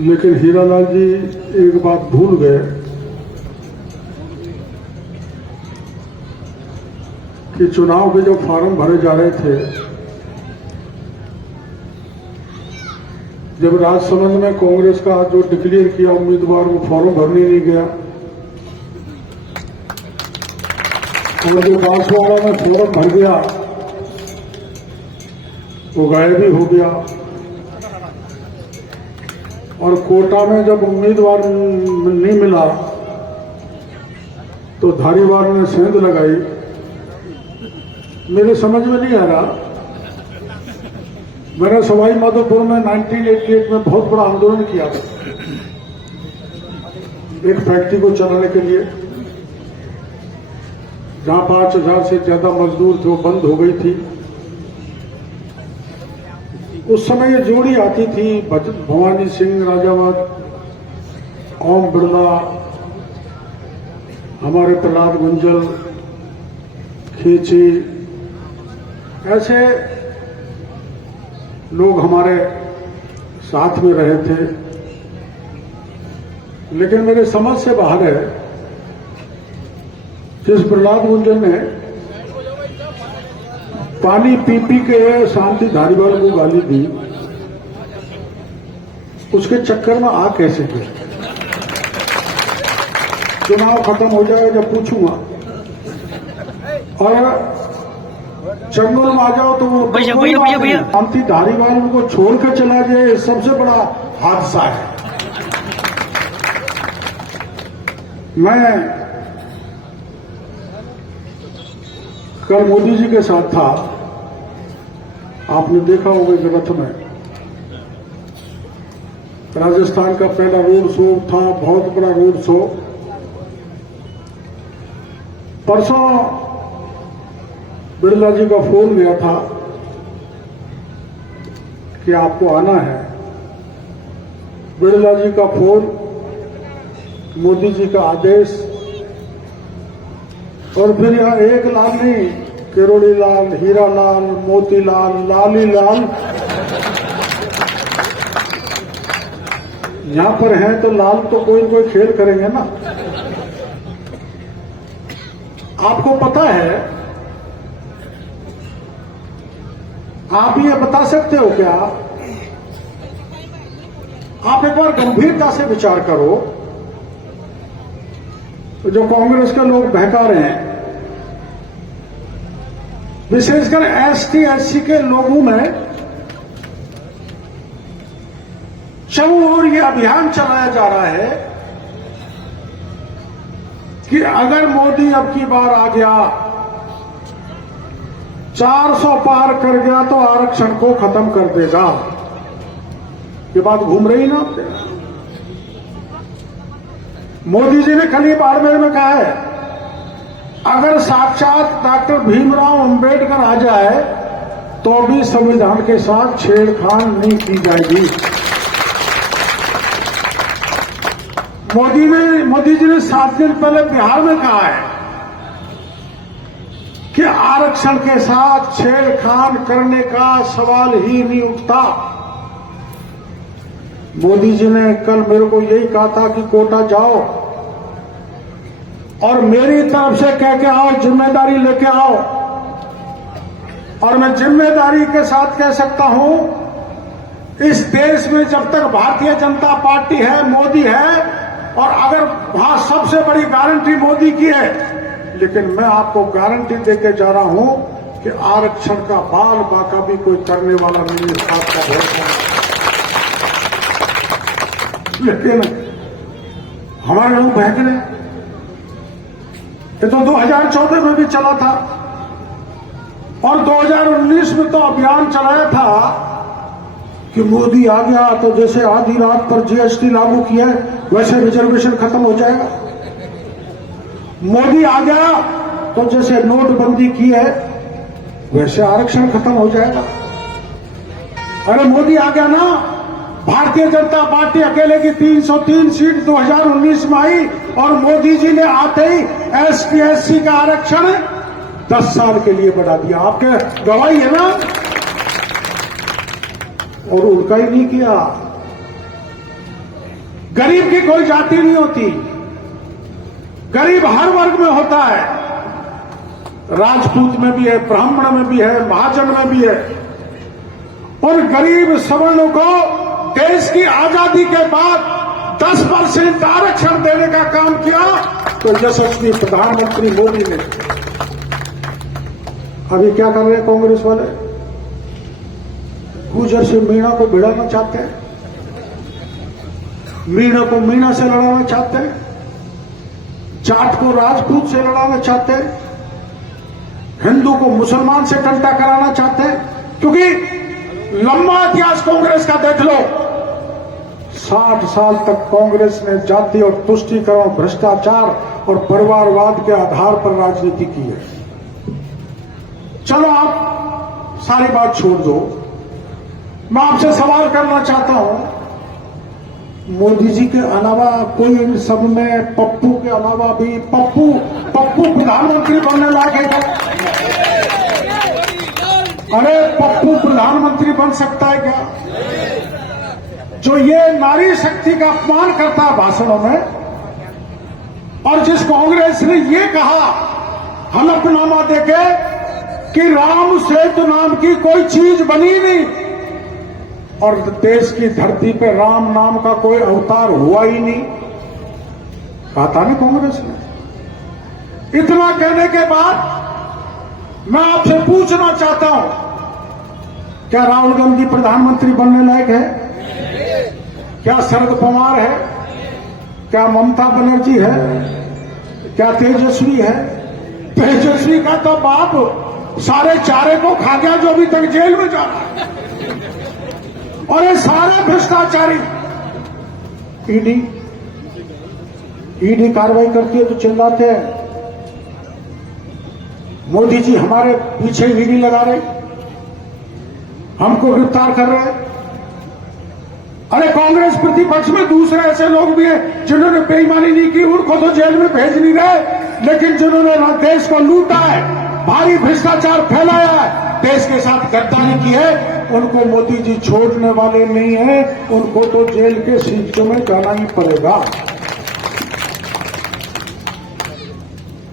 लेकिन हीरालाल जी एक बात भूल गए कि चुनाव के जो फॉर्म भरे जा रहे थे, जब राजसमंद में कांग्रेस का जो डिक्लेयर किया उम्मीदवार वो फॉर्म भरने नहीं गया, और जो बांसवाड़ा में फॉर्म भर गया वो गायब ही हो गया, और कोटा में जब उम्मीदवार नहीं मिला तो धारीवाल ने सेंध लगाई। मेरे समझ में नहीं आ रहा। मैंने सवाई माधोपुर में 1988 में बहुत बड़ा आंदोलन किया था एक फैक्ट्री को चलाने के लिए, जहां 5000 से ज्यादा मजदूर थे, वो बंद हो गई थी। उस समय ये जोड़ी आती थी, भवानी सिंह राजावत, ओम बिरला, हमारे प्रहलाद गुंजल, खेची, ऐसे लोग हमारे साथ में रहे थे। लेकिन मेरे समझ से बाहर है जिस प्रहलाद गुंजल ने पानी पी पी के शांति धारीवाल को गाली दी, उसके चक्कर में आ कैसे गए? चुनाव खत्म हो जाएगा जब पूछूंगा, और चंगुल में आ जाओ तो वो शांति धारीवाल उनको छोड़ कर चला जाए, सबसे बड़ा हादसा है। मैं कल मोदी जी के साथ था, आपने देखा होगा कि रथ में राजस्थान का पहला रोड शो था, बहुत बड़ा रोड शो। परसों बिरला जी का फोन गया था कि आपको आना है। बिरला जी का फोन, मोदी जी का आदेश, और फिर यहां एक लाल नहीं, किरोड़ी लाल, हीरा लाल, मोती लाल, लाली लाल यहां पर हैं, तो लाल तो कोई न कोई खेल करेंगे ना। आपको पता है, आप ये बता सकते हो क्या? आप एक बार गंभीरता से विचार करो, जो कांग्रेस के लोग बहका रहे हैं, विशेषकर एसटी एससी के लोगों में चारों ओर ये अभियान चलाया जा रहा है कि अगर मोदी अब की बार आ गया, 400 पार कर गया तो आरक्षण को खत्म कर देगा। ये बात घूम रही ना। मोदी जी ने कल ही बाड़मेर में कहा है, अगर साक्षात डॉक्टर भीमराव अंबेडकर आ जाए तो भी संविधान के साथ छेड़खानी नहीं की जाएगी। मोदी जी ने 7 दिन पहले बिहार में कहा है कि आरक्षण के साथ छेड़खानी करने का सवाल ही नहीं उठता। मोदी जी ने कल मेरे को यही कहा था कि कोटा जाओ और मेरी तरफ से कह के आओ, जिम्मेदारी लेके आओ। और मैं जिम्मेदारी के साथ कह सकता हूं, इस देश में जब तक भारतीय जनता पार्टी है, मोदी है, और अगर वहां सबसे बड़ी गारंटी मोदी की है, लेकिन मैं आपको गारंटी देके जा रहा हूं कि आरक्षण का बाल बाका भी कोई करने वाला नहीं है, इस बात का भरोसा। लेकिन हमारे लोग बहक रहे। ये तो 2014 में भी चला था, और 2019 में तो अभियान चलाया था कि मोदी आ गया तो जैसे आधी रात पर जीएसटी लागू किया है वैसे रिजर्वेशन खत्म हो जाएगा। मोदी आ गया तो जैसे नोटबंदी की है वैसे आरक्षण खत्म हो जाएगा। अरे मोदी आ गया ना, भारतीय जनता पार्टी अकेले की 303 सीट 2019 में आई, और मोदी जी ने आते ही एसटी एससी का आरक्षण 10 साल के लिए बढ़ा दिया। आपके गवाही है ना। और उनका ही नहीं किया। गरीब की कोई जाति नहीं होती, गरीब हर वर्ग में होता है, राजपूत में भी है, ब्राह्मण में भी है, महाजन में भी है। उन गरीब सवर्णों को देश की आजादी के बाद 10% आरक्षण देने का काम किया तो यशस्वी प्रधानमंत्री मोदी ने। अभी क्या कर रहे हैं कांग्रेस वाले? गुजर से मीणा को भिड़ाना चाहते हैं, मीणा को मीणा से लड़ाना चाहते हैं, जाट को राजपूत से लड़ाना चाहते हैं, हिंदू को मुसलमान से टंटा कराना चाहते हैं। क्योंकि लंबा इतिहास कांग्रेस का देख लो, 60 साल तक कांग्रेस ने जाति और तुष्टीकरण, भ्रष्टाचार और परिवारवाद के आधार पर राजनीति की है। चलो आप सारी बात छोड़ दो, मैं आपसे सवाल करना चाहता हूं, मोदी जी के अलावा कोई इन सब में, पप्पू के अलावा भी, पप्पू प्रधानमंत्री बनने लायक है क्या? अरे पप्पू प्रधानमंत्री बन सकता है क्या? जो ये नारी शक्ति का अपमान करता है भाषणों में, और जिस कांग्रेस ने ये कहा हलफनामा देके कि राम सेतु नाम की कोई चीज बनी नहीं, और देश की धरती पे राम नाम का कोई अवतार हुआ ही नहीं, कहा था ना कांग्रेस ने। इतना कहने के बाद मैं आपसे पूछना चाहता हूं, क्या राहुल गांधी प्रधानमंत्री बनने लायक है? क्या शरद पवार है? क्या ममता बनर्जी है? क्या तेजस्वी है? तेजस्वी का तो बाप सारे चारे को खा गया जो अभी तक जेल में जा रहा है। और ये सारे भ्रष्टाचारी, ईडी कार्रवाई करती है तो चिल्लाते हैं मोदी जी हमारे पीछे ईडी लगा रहे, हमको गिरफ्तार कर रहे हैं। अरे कांग्रेस प्रतिपक्ष में दूसरे ऐसे लोग भी हैं जिन्होंने बेईमानी नहीं की, उनको तो जेल में भेज नहीं रहे, लेकिन जिन्होंने देश को लूटा है, भारी भ्रष्टाचार फैलाया है, देश के साथ गद्दारी की है, उनको मोदी जी छोड़ने वाले नहीं हैं, उनको तो जेल के सीटों में जाना ही पड़ेगा।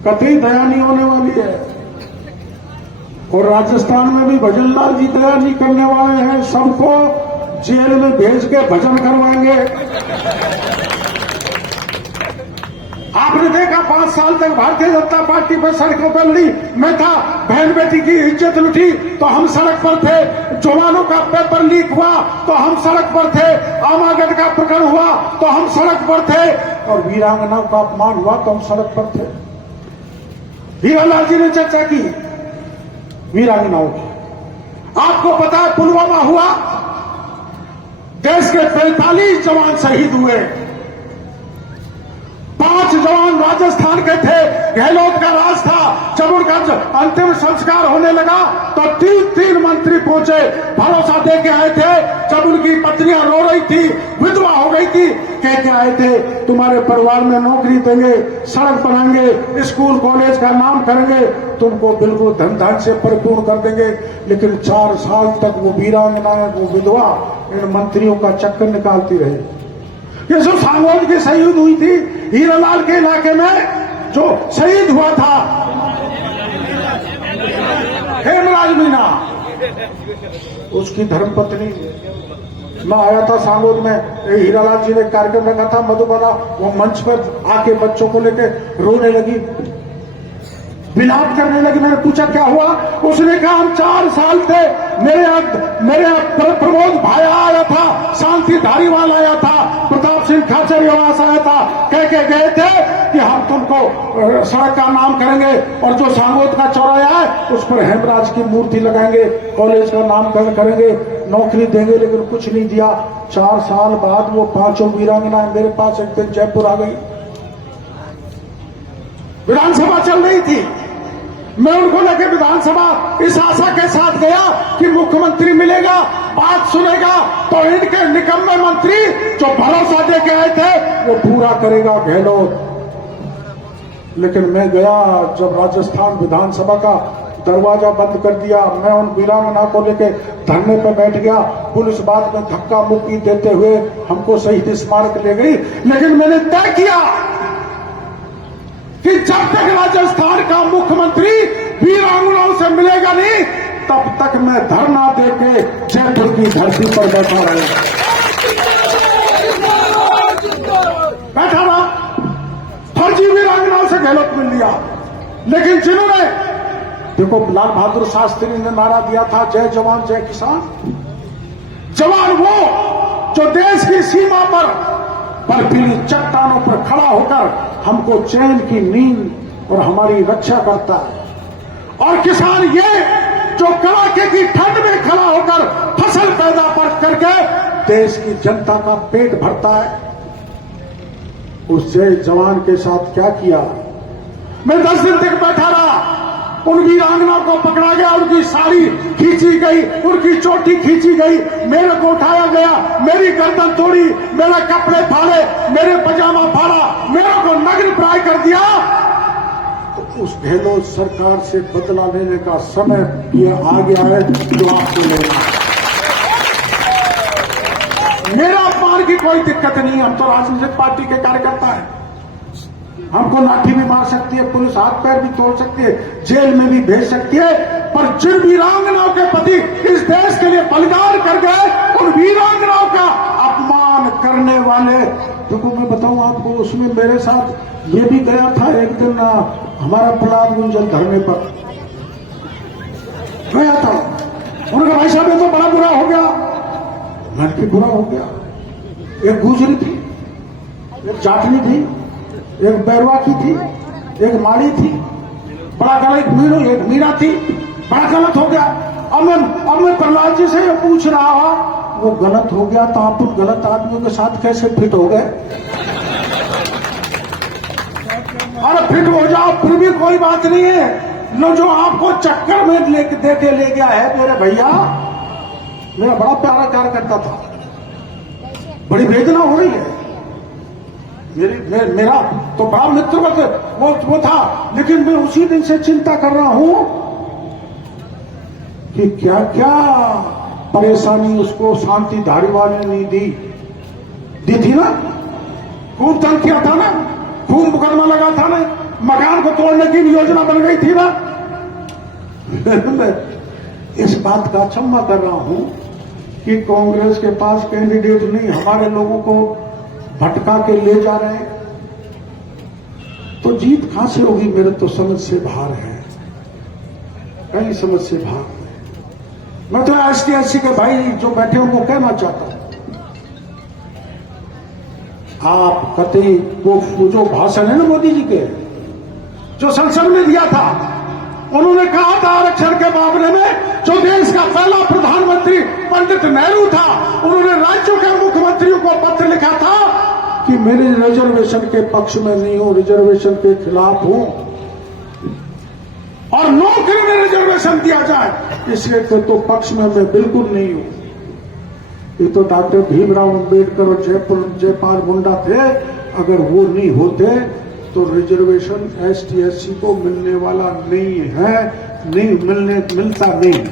कतई दया नहीं होने वाली है। और राजस्थान में भी भजन लाल जी दया नहीं करने वाले हैं, सबको जेल में भेज के भजन करवाएंगे। आपने देखा 5 साल तक भारतीय जनता पार्टी पर सड़कों पर ली, मैं था, बहन बेटी की इज्जत लुटी तो हम सड़क पर थे, जवानों का पेपर लीक हुआ तो हम सड़क पर थे, आमागढ़ का प्रकरण हुआ तो हम सड़क पर थे, और वीरांगनाओं का अपमान हुआ तो हम सड़क पर थे। हीरालाल जी ने चर्चा की वीरांगनाओं की। आपको पता है पुलवामा हुआ, देश के 45 जवान शहीद हुए, 5 जवान राजस्थान के थे, गहलोत का राज था। जब उनका अंतिम संस्कार होने लगा तो 3 मंत्री पहुंचे, भरोसा दे के आए थे। जब उनकी पत्नियां रो रही थी, विधवा हो गई थी, कह के आए थे तुम्हारे परिवार में नौकरी देंगे, सड़क बनाएंगे, स्कूल कॉलेज का नाम करेंगे, तुमको बिल्कुल धन धान से परिपूर्ण कर देंगे। लेकिन 4 साल तक वो वीरांगनाएं, वो विधवा इन मंत्रियों का चक्कर निकालती रही। ये जो सांगोद की शहीद हुई थी, हीरालाल के इलाके में जो शहीद हुआ था हेमराज मीना, उसकी धर्मपत्नी, मैं आया था सांगोद में, हीरालाल जी ने कार्यक्रम रखा था मधुबना, वो मंच पर आके बच्चों को लेके रोने लगी, विलाप करने लगी। मैंने पूछा क्या हुआ? उसने कहा हम 4 साल थे, मेरे प्रमोद भाया आया था, शांति धारीवाल आया था, प्रताप सिंह खाचरियावास आया था, कह के गए थे कि हम तुमको सड़क का नाम करेंगे और जो सांगोद का चौराहा है उस पर हेमराज की मूर्ति लगाएंगे, कॉलेज का नामकरण करेंगे, नौकरी देंगे, लेकिन कुछ नहीं दिया। 4 साल बाद वो 5 वीरांगनाएं मेरे पास एक दिन जयपुर आ गई। विधानसभा चल रही थी, मैं उनको लेके विधानसभा इस आशा के साथ गया कि मुख्यमंत्री मिलेगा, बात सुनेगा तो इनके निकम्मे मंत्री जो भरोसा दे के आए थे वो पूरा करेगा गहलोत। लेकिन मैं गया, जब राजस्थान विधानसभा का दरवाजा बंद कर दिया। मैं उन वीरांगना को लेकर धरने पर बैठ गया। पुलिस बाद में धक्का मुक्की देते हुए हमको शहीद स्मारक ले गई। लेकिन मैंने तय किया कि जब तक राजस्थान का मुख्यमंत्री वीरांगनाओं से मिलेगा नहीं, तब तक मैं धरना देके जयपुर की धरती पर बैठा रहूंगा। बैठा रहा, फर्जी वीरांगनाओं से गहलोत मिल लिया। लेकिन जिन्होंने, देखो लाल बहादुर शास्त्री ने नारा दिया था, जय जवान जय किसान। जवान वो जो देश की सीमा पर बर्फीली चट्टानों पर खड़ा होकर हमको चैन की नींद और हमारी रक्षा करता है। और किसान ये जो कड़ाके की ठंड में खड़ा होकर फसल पैदा करके देश की जनता का पेट भरता है। उस जय जवान के साथ क्या किया? मैं 10 दिन तक बैठा रहा। उन वीरांगनाओं को पकड़ा गया, उनकी साड़ी खींची गई, उनकी चोटी खींची गई, मेरे को उठाया गया, मेरी गर्दन तोड़ी, मेरे कपड़े फाड़े, मेरे पजामा फाड़ा, मेरे को नग्न प्राय कर दिया। तो उस गहलोत सरकार से बदला लेने का समय ये आ गया है जो आपको लेना। मेरा अपमान की कोई दिक्कत नहीं। हम तो राजनीतिक पार्टी के कार्यकर्ता हैं। हमको लाठी भी मार सकती है, पुलिस हाथ पैर भी तोड़ सकती है, जेल में भी भेज सकती है, पर जिन वीरांगनाओं के प्रति इस देश के लिए बलिदान कर गए, उन वीरांगनाओं का अपमान करने वाले, देखो मैं बताऊं आपको, उसमें मेरे साथ ये भी गया था एक दिन हमारा प्रहलाद गुंजन धरने पर गया था। उन्होंने भाई साहब ये तो बड़ा बुरा हो गया। मैं भी बुरा हो गया। एक गुजरी थी, एक जाटनी थी, एक बैरवा की थी, एक माड़ी थी, बड़ा गलत, एक मीरा थी, बड़ा गलत हो गया। अब मैं प्रहलाद जी से ये पूछ रहा हूं, वो गलत हो गया तो आप उन गलत आदमियों के साथ कैसे फिट हो गए? अरे फिट हो जाओ, फिर भी कोई बात नहीं है। लो जो आपको चक्कर में देके ले गया है मेरे भैया, मेरा बड़ा प्यारा कार्यकर्ता था, बड़ी वेदना हो रही है। मेरा तो बड़ा मित्र वो था, लेकिन मैं उसी दिन से चिंता कर रहा हूं कि क्या क्या परेशानी उसको शांति धारीवाल ने नहीं दी थी ना। खूब तंग किया था ना, खूब मुकदमा लगा था ना, मकान को तोड़ने की भी योजना बन गई थी ना। मैं इस बात का अचंभा कर रहा हूं कि कांग्रेस के पास कैंडिडेट नहीं, हमारे लोगों को भटका के ले जा रहे हैं, तो जीत कहां से होगी? मेरे तो समझ से बाहर है, कहीं समझ से बाहर है। मैं तो एसटी के भाई जो बैठे हैं उनको कहना चाहता हूं, आप कतई वो जो भाषण है ना मोदी जी के, जो संसद में दिया था, उन्होंने कहा था आरक्षण के मामले में जो देश का पहला प्रधानमंत्री पंडित नेहरू था, उन्होंने राज्यों के मुख्यमंत्रियों को पत्र लिखा था कि मेरे रिजर्वेशन के पक्ष में नहीं हूं, रिजर्वेशन के खिलाफ हूं, और नौकरी में रिजर्वेशन दिया जाए इसके तो पक्ष में मैं बिल्कुल नहीं हूं। ये तो डॉक्टर भीमराव अंबेडकर और जयपाल मुंडा थे। अगर वो नहीं होते तो रिजर्वेशन एसटी/एससी को मिलने वाला नहीं है, मिलता नहीं।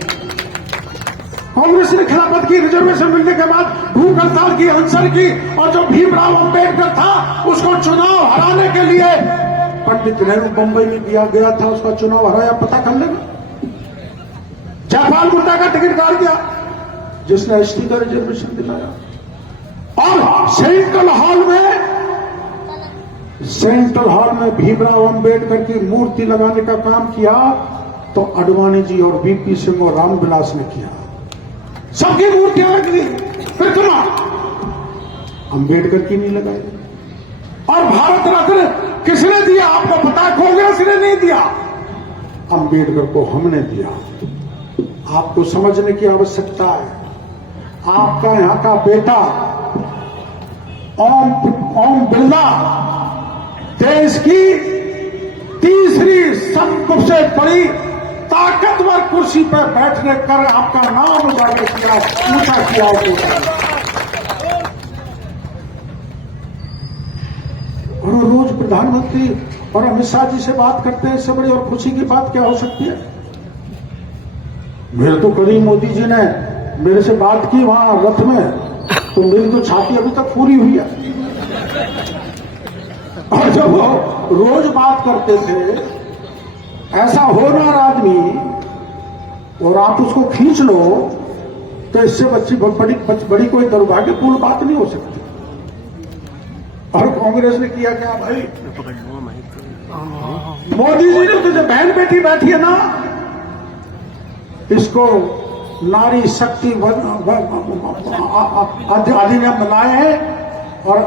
कांग्रेस ने खिलाफत की, रिजर्वेशन मिलने के बाद भूख हड़ताल की, अनशन की, और जो भीमराव अंबेडकर था उसको चुनाव हराने के लिए पंडित नेहरू बंबई में दिया गया था, उसका चुनाव हराया, पता कर लेना। जयपाल मुंडा का टिकट काट दिया जिसने एसटी का रिजर्वेशन दिलाया। और सेंट्रल हॉल में भीमराव अंबेडकर की मूर्ति लगाने का काम किया तो अडवाणी जी और वीपी सिंह और रामविलास ने किया, सबकी मूर्तियां लग गई, फिर तुम अंबेडकर की नहीं लगाई। और भारत रत्न किसने दिया आपको पता है? कांग्रेस ने नहीं दिया, अंबेडकर को हमने दिया। आपको समझने की आवश्यकता है। आपका यहां का बेटा ओम बिरला देश की तीसरी सबसे बड़ी ताकतवर कुर्सी पर बैठने कर आपका नाम उजागर किया, ऊंचा किया। और रोज प्रधानमंत्री और अमित शाह जी से बात करते हैं, इससे बड़ी और खुशी की बात क्या हो सकती है? मेरे तो करीब मोदी जी ने मेरे से बात की वहां रथ में, तो मेरी तो छाती अभी तक पूरी हुई है। और जब वो रोज बात करते थे, ऐसा होनहार आदमी, और आप उसको खींच लो तो इससे बड़ी कोई दुर्भाग्यपूर्ण बात नहीं हो सकती। और कांग्रेस ने किया क्या भाई? मोदी जी ने तो जो बहन बेटी बैठी है ना, इसको नारी शक्ति अधिनियम लाए हैं, और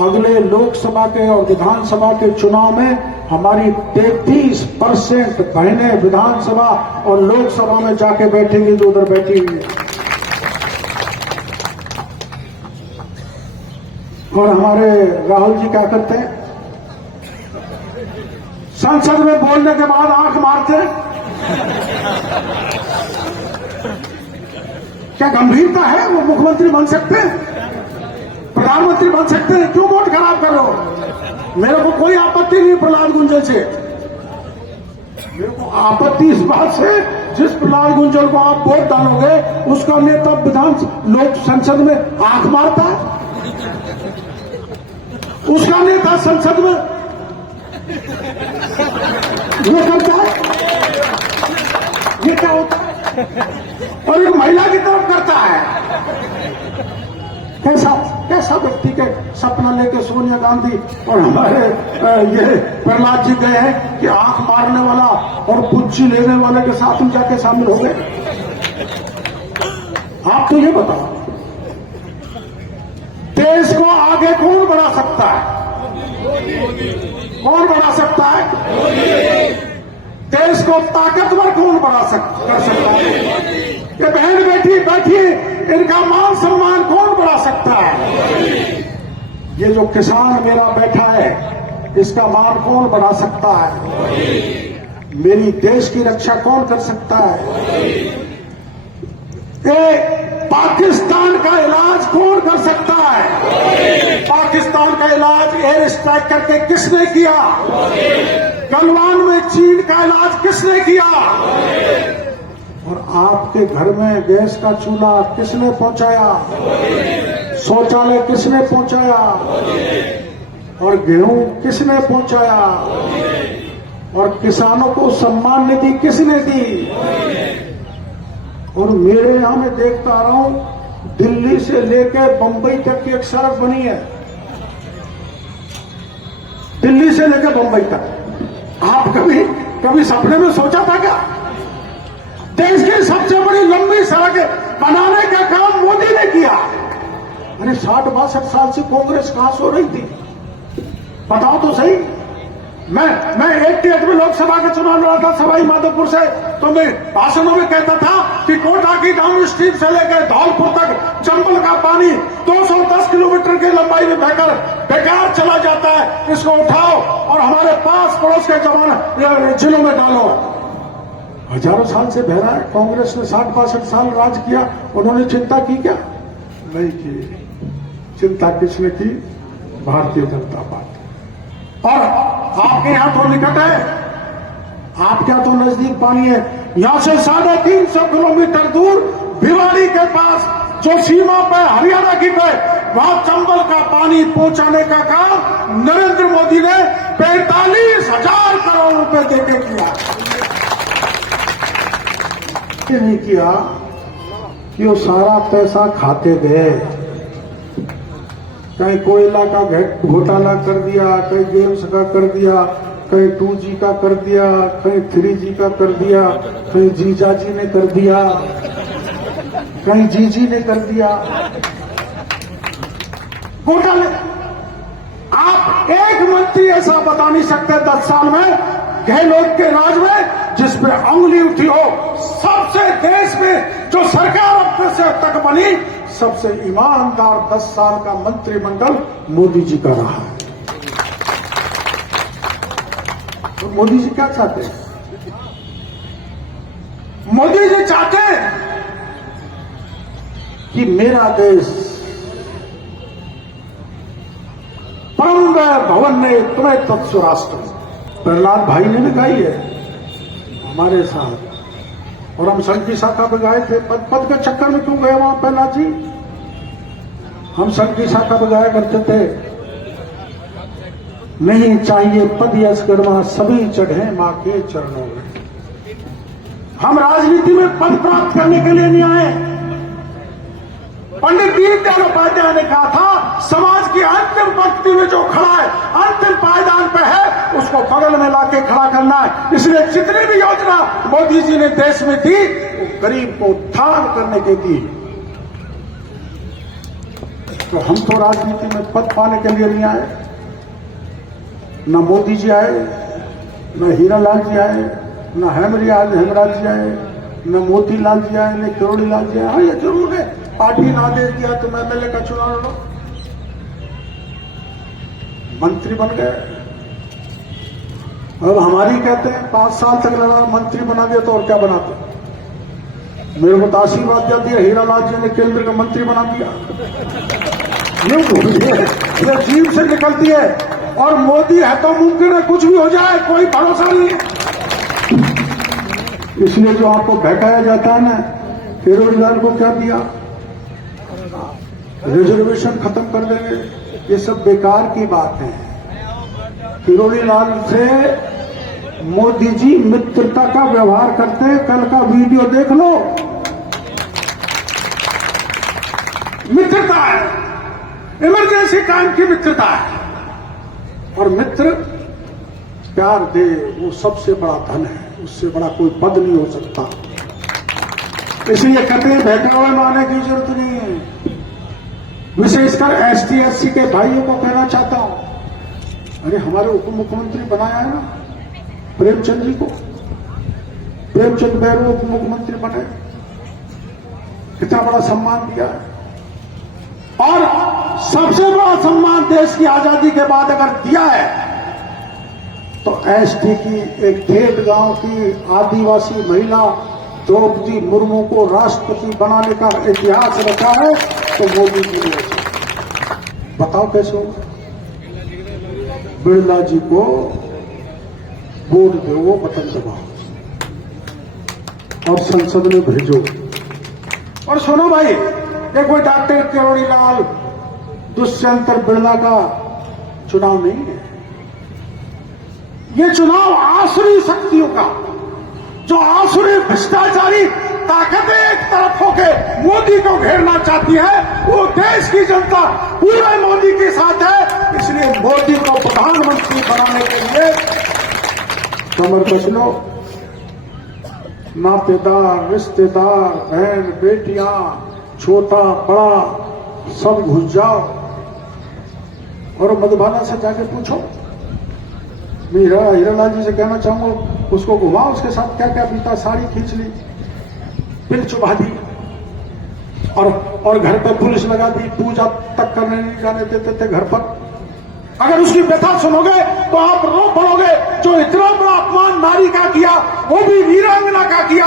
अगले लोकसभा के और विधानसभा के चुनाव में हमारी 33% बहनें विधानसभा और लोकसभा में जाके बैठेंगी जो उधर बैठी हुई है। और हमारे राहुल जी क्या करते हैं? संसद में बोलने के बाद आंख मारते हैं। क्या गंभीरता है? वो मुख्यमंत्री बन सकते हैं, प्रधानमंत्री बन सकते हैं, क्यों वोट खराब कर रहे हो? मेरे को कोई आपत्ति नहीं प्रहलाद गुंजल से। मेरे को आपत्ति इस बात से, जिस प्रहलाद गुंजल को आप वोट डालोगे उसका नेता लोक संसद में आंख मारता है, उसका नेता संसद में ये करता है। ये क्या होता है? और एक महिला की तरफ करता है। कैसा व्यक्ति के सपना लेके सोनिया गांधी और हमारे ये प्रहलाद जी गए हैं कि आंख मारने वाला और पुच्ची लेने वाले के साथ हम जाके शामिल हो गए? आप तो ये बताओ, देश को आगे कौन बढ़ा सकता है? कौन बढ़ा सकता है? देश को ताकतवर कौन कर सकता है? ये बहन बेटी बैठी, इनका मान सम्मान कौन बढ़ा सकता है? ये जो किसान मेरा बैठा है, इसका मान कौन बढ़ा सकता है? मेरी देश की रक्षा कौन कर सकता है? पाकिस्तान का इलाज कौन कर सकता है? पाकिस्तान का इलाज एयर स्ट्राइक करके किसने किया? गलवान में चीन का इलाज किसने किया? और आपके घर में गैस का चूल्हा किसने पहुंचाया? शौचालय किसने पहुंचाया? और गेहूं किसने पहुंचाया? और किसानों को सम्मान निधि किसने दी? और मेरे यहां मैं देखता आ रहा हूं, दिल्ली से लेकर बंबई तक की एक सड़क बनी है। दिल्ली से लेकर बंबई तक। आप कभी सपने में सोचा था क्या? देश की सबसे बड़ी लंबी सड़क बनाने का काम मोदी ने किया। अरे 60-62 साल से कांग्रेस कहां सो रही थी? बताओ तो सही। मैं 88 में लोकसभा का चुनाव लड़ा था सवाई माधोपुर से, तो मैं भाषणों में कहता था कि कोटा की डाउन स्ट्रीम से लेकर धौलपुर तक चंबल का पानी 210 किलोमीटर की लंबाई में बहकर बेकार चला जाता है। इसको उठाओ और हमारे पास पड़ोस के जिलों में डालो। हजारों साल से बह रहा है। कांग्रेस ने 60-62 साल राज किया, उन्होंने चिंता की क्या? नहीं की। चिंता किसने की? भारतीय जनता पार्टी। और आपके यहां तो निकट है, आपके यहां तो नजदीक पानी है। यहां से 350 किलोमीटर दूर भिवाड़ी के पास जो सीमा पे हरियाणा की पे, वहां चंबल का पानी पहुंचाने का काम नरेंद्र मोदी ने 45,000 करोड़ रुपए देके किया। नहीं किया कि वो सारा पैसा खाते गए। कहीं कोयला का घोटाला कर दिया, कहीं गेम्स का कर दिया, कहीं 2G का कर दिया, कहीं 3G का कर दिया, कहीं जीजाजी ने कर दिया, कहीं जीजी ने कर दिया घोटाले। आप एक मंत्री ऐसा बता नहीं सकते 10 साल में गहलोत के राज में जिस पे उंगली उठी हो। सबसे देश में जो सरकार अब से तक बनी, सबसे ईमानदार 10 साल का मंत्रिमंडल मोदी जी का रहा है। तो मोदी जी क्या चाहते हैं? मोदी जी चाहते हैं कि मेरा देश परम भवन ने तुम्हें तत्स्वराष्ट्र। प्रहलाद भाई ने भी गाई है हमारे साथ, और हम संघ की शाखा पे गए थे। पद के चक्कर में क्यों गए वहां प्रहलाद जी? हम संघ की शाखा पे जाया करते थे। नहीं चाहिए पद यश कर्मा, सभी चढ़े मां के चरणों में। हम राजनीति में पद प्राप्त करने के लिए नहीं आए। पंडित दीनदयाल उपाध्याय ने कहा था, समाज की अंतिम पंक्ति में जो खड़ा है, अंतिम पायदान पे है, उसको बगल में लाके खड़ा करना है। इसलिए जितनी भी योजना मोदी जी ने देश में दी, वो गरीब को उत्थान करने के दी। तो हम तो राजनीति में पद पाने के लिए नहीं आए। न मोदी जी आए, न हीरालाल जी आए, न हेमराज जी आए, न मोतीलाल जी आए, न किरोड़ीलाल जी आए। हाँ, ये जरूर है, पार्टी ना दे दिया तो एमएलए का चुनाव लड़ो, मंत्री बन गए। अब हमारी कहते हैं 5 साल तक लगा, मंत्री बना दिया तो और क्या बनाते। मेरे को तो आशीर्वाद दिया दिया, हीरालाल जी ने केंद्र का मंत्री बना दिया। ये जीव से निकलती है। और मोदी है तो मुमकिन है कुछ भी हो जाए, कोई भरोसा नहीं है। इसलिए जो आपको बहकाया जाता है ना, किरोड़ीलाल को क्या दिया, रिजर्वेशन खत्म कर देंगे, ये सब बेकार की बात है। किरोड़ीलाल से मोदी जी मित्रता का व्यवहार करते हैं। कल का वीडियो देख लो, मित्रता है, इमरजेंसी कायम की मित्रता है। और मित्र प्यार दे, वो सबसे बड़ा धन है, उससे बड़ा कोई पद नहीं हो सकता। इसलिए कहते हैं बहकावे में आने की जरूरत नहीं है। विशेषकर एसटी एससी के भाइयों को कहना चाहता हूं, अरे हमारे उप मुख्यमंत्री बनाया है ना प्रेमचंद जी को, प्रेमचंद बैरू उप मुख्यमंत्री बने, कितना बड़ा सम्मान दिया है। और सबसे बड़ा सम्मान देश की आजादी के बाद अगर दिया है तो एसटी की एक ठेठ गांव की आदिवासी महिला द्रौपदी मुर्मू को राष्ट्रपति बनाने का इतिहास रखा है तो मोदी जी ने। बताओ कैसे होगा? बिरला जी को वोट दो, वो बटन दबाओ और संसद में भेजो। और सुनो भाई, ये कोई डॉक्टर किरोड़ीलाल दुष्यंत बिरला का चुनाव नहीं है। ये चुनाव आसुरी शक्तियों का, जो आसुरी भ्रष्टाचारी ताकतें एक तरफ होके मोदी को घेरना चाहती है, वो देश की जनता पूरे मोदी के साथ है। इसलिए मोदी को प्रधानमंत्री बनाने के लिए कमर कस लो। नातेदार, रिश्तेदार, बहन बेटियां, छोटा बड़ा सब घुस जाओ और मधुबाला से जाके पूछो। मैं हीरालाल जी से कहना चाहूंगा, उसको घुमाओ, उसके साथ क्या क्या बीता, साड़ी खींच ली, फिर चुभा दी और घर पर पुलिस लगा दी, पूजा तक करने नहीं जाने देते थे घर पर। अगर उसकी व्यथा सुनोगे तो आप रो पड़ोगे। जो इतना बड़ा अपमान नारी का किया, वो भी वीरांगना का किया।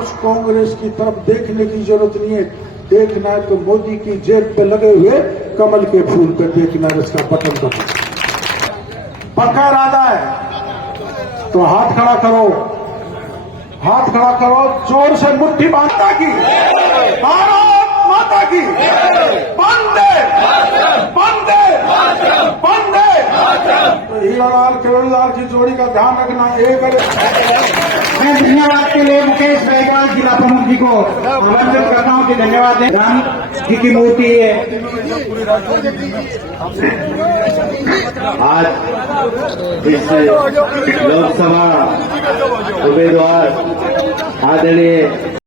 उस कांग्रेस की तरफ देखने की जरूरत नहीं है। देखना है तो मोदी की जेब पे लगे हुए कमल के फूल पे देखना है, इसका बटन दबाओ। पक्का इरादा है तो हाथ खड़ा करो, हाथ खड़ा करो, जोर से मुट्ठी बांधता की भारत माता की, वंदे वंदे वंदे। तो हीरालाल किरोड़ीलाल की जोड़ी का ध्यान रखना। एक मैं धन्यवाद के लिए मुकेश बैगवाल जिला प्रमुख जी को आमंत्रित करता हूँ कि धन्यवाद दें। राम जी की मूर्ति है। आज इस लोकसभा उम्मीदवार आदरणीय